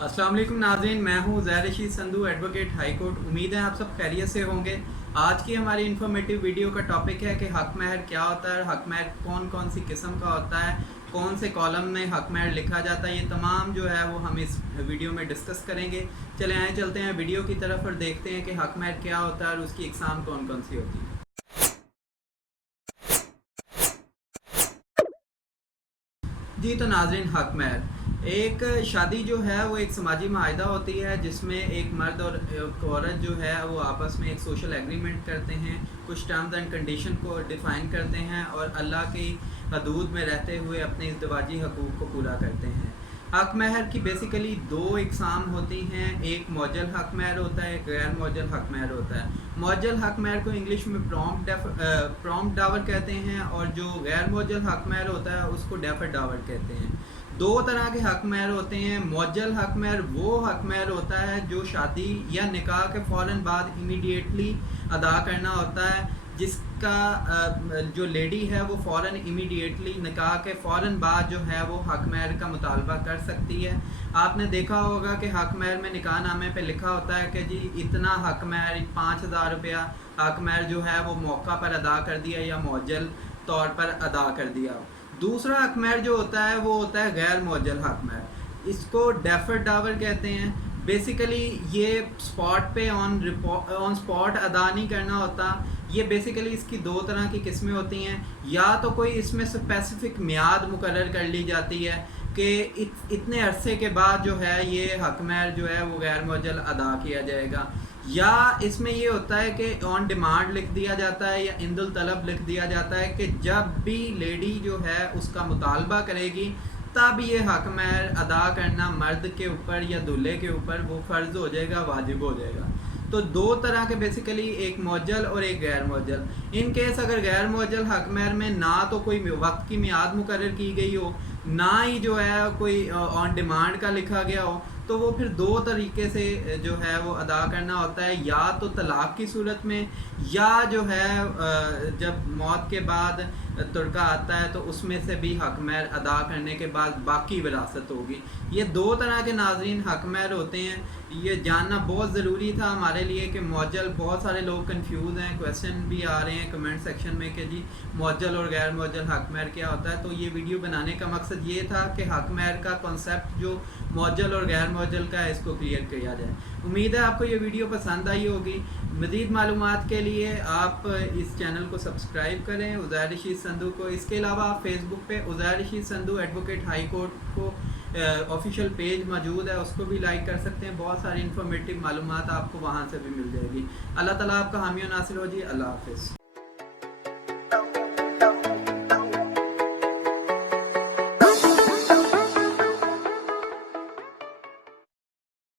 अस्सलाम वालेकुम नाज़रीन, मैं हूँ Zair Rashid Sandhu, advocate high court. उम्मीद है आप सब खैरियत से होंगे। आज की हमारी इन्फॉर्मेटिव वीडियो का टॉपिक है कि हक महर क्या होता है, हक महर कौन कौन सी किस्म का होता है, कौन से कॉलम में हक महर लिखा जाता है, ये तमाम जो है वो हम इस वीडियो में डिस्कस करेंगे। चले आए चलते हैं वीडियो की तरफ और देखते हैं कि हक महर क्या होता है और उसकी इकसाम कौन कौन सी होती है। जी तो नाजरीन, हक महर एक शादी जो है वो एक समाजी माहिदा होती है जिसमें एक मर्द और एक औरत जो है वो आपस में एक सोशल एग्रीमेंट करते हैं, कुछ टर्म्स एंड कंडीशन को डिफ़ाइन करते हैं और अल्लाह की हदूद में रहते हुए अपने इज़्दिवाजी हकूक़ को पूरा करते हैं। हक महर की बेसिकली दो इकसाम होती हैं, एक मौजल हक महर होता है, एक गैर मौजल हक महर होता है। मौजल हक महर को इंग्लिश में प्रॉम्प्ट डावर कहते हैं और जो गैर मौजल हक महर होता है उसको डेफर डावर कहते हैं। दो तरह के हक महर होते हैं। मौजल हक महर वो हक महर होता है जो शादी या निकाह के फ़ौरन बाद इमीडिएटली अदा करना होता है, जिसका जो लेडी है वो फ़ौरन इमीडिएटली निकाह के फ़ौरन बाद जो है वो हक महर का मुतालबा कर सकती है। आपने देखा होगा कि हक महर में निकाह नामे पे लिखा होता है कि जी इतना हक महर 5,000 रुपया हक महर जो है वो मौका पर अदा कर दिया या मौजल तौर पर अदा कर दिया। दूसरा हक महर जो होता है वो होता है गैर मौजल हक महर, इसको डेफर डावर कहते हैं। बेसिकली ये स्पॉट पे ऑन स्पॉट अदा नहीं करना होता। ये बेसिकली इसकी दो तरह की किस्में होती हैं, या तो कोई इसमें स्पेसिफिक मियाद मुकर्रर कर ली जाती है कि इतने अरसे के बाद जो है ये हक महर जो है वो गैर मौजल अदा किया जाएगा, या इसमें ये होता है कि ऑन डिमांड लिख दिया जाता है या इंदुल तलब लिख दिया जाता है कि जब भी लेडी जो है उसका मुतालबा करेगी तब ये हक महर अदा करना मर्द के ऊपर या दूल्हे के ऊपर वो फ़र्ज़ हो जाएगा, वाजिब हो जाएगा। तो दो तरह के बेसिकली, एक मौजल और एक गैर मौजल। इन केस अगर गैर मौजल हक महर में ना तो कोई वक्त की मियाद मुकर्रर की गई हो, ना ही जो है कोई ऑन डिमांड का लिखा गया हो, तो वो फिर दो तरीके से जो है वो अदा करना होता है, या तो तलाक की सूरत में, या जो है जब मौत के बाद तुर्का आता है तो उसमें से भी हक महर अदा करने के बाद बाकी विरासत होगी। ये दो तरह के नाजरीन हक महर होते हैं। ये जानना बहुत ज़रूरी था हमारे लिए कि मौजल, बहुत सारे लोग कंफ्यूज हैं, क्वेश्चन भी आ रहे हैं कमेंट सेक्शन में कि जी मौजल और गैर मौजल हक महर क्या होता है। तो ये वीडियो बनाने का मकसद ये था कि हक महर का कॉन्सेप्ट जो मौजल और गैर मौजल का है इसको क्लियर किया जाए। उम्मीद है आपको ये वीडियो पसंद आई होगी। मज़ीद मालूमात के लिए आप इस चैनल को सब्सक्राइब करें, उज़ैर रशीद संधू को। इसके अलावा आप फेसबुक पे Uzair Rashid Sandhu advocate high court को ऑफिशियल पेज मौजूद है, उसको भी लाइक कर सकते हैं। बहुत सारी इन्फॉर्मेटिव मालूमात आपको वहाँ से भी मिल जाएगी। अल्लाह ताला आपका हामी और नासिर हो जी। अल्लाह हाफ़िज़।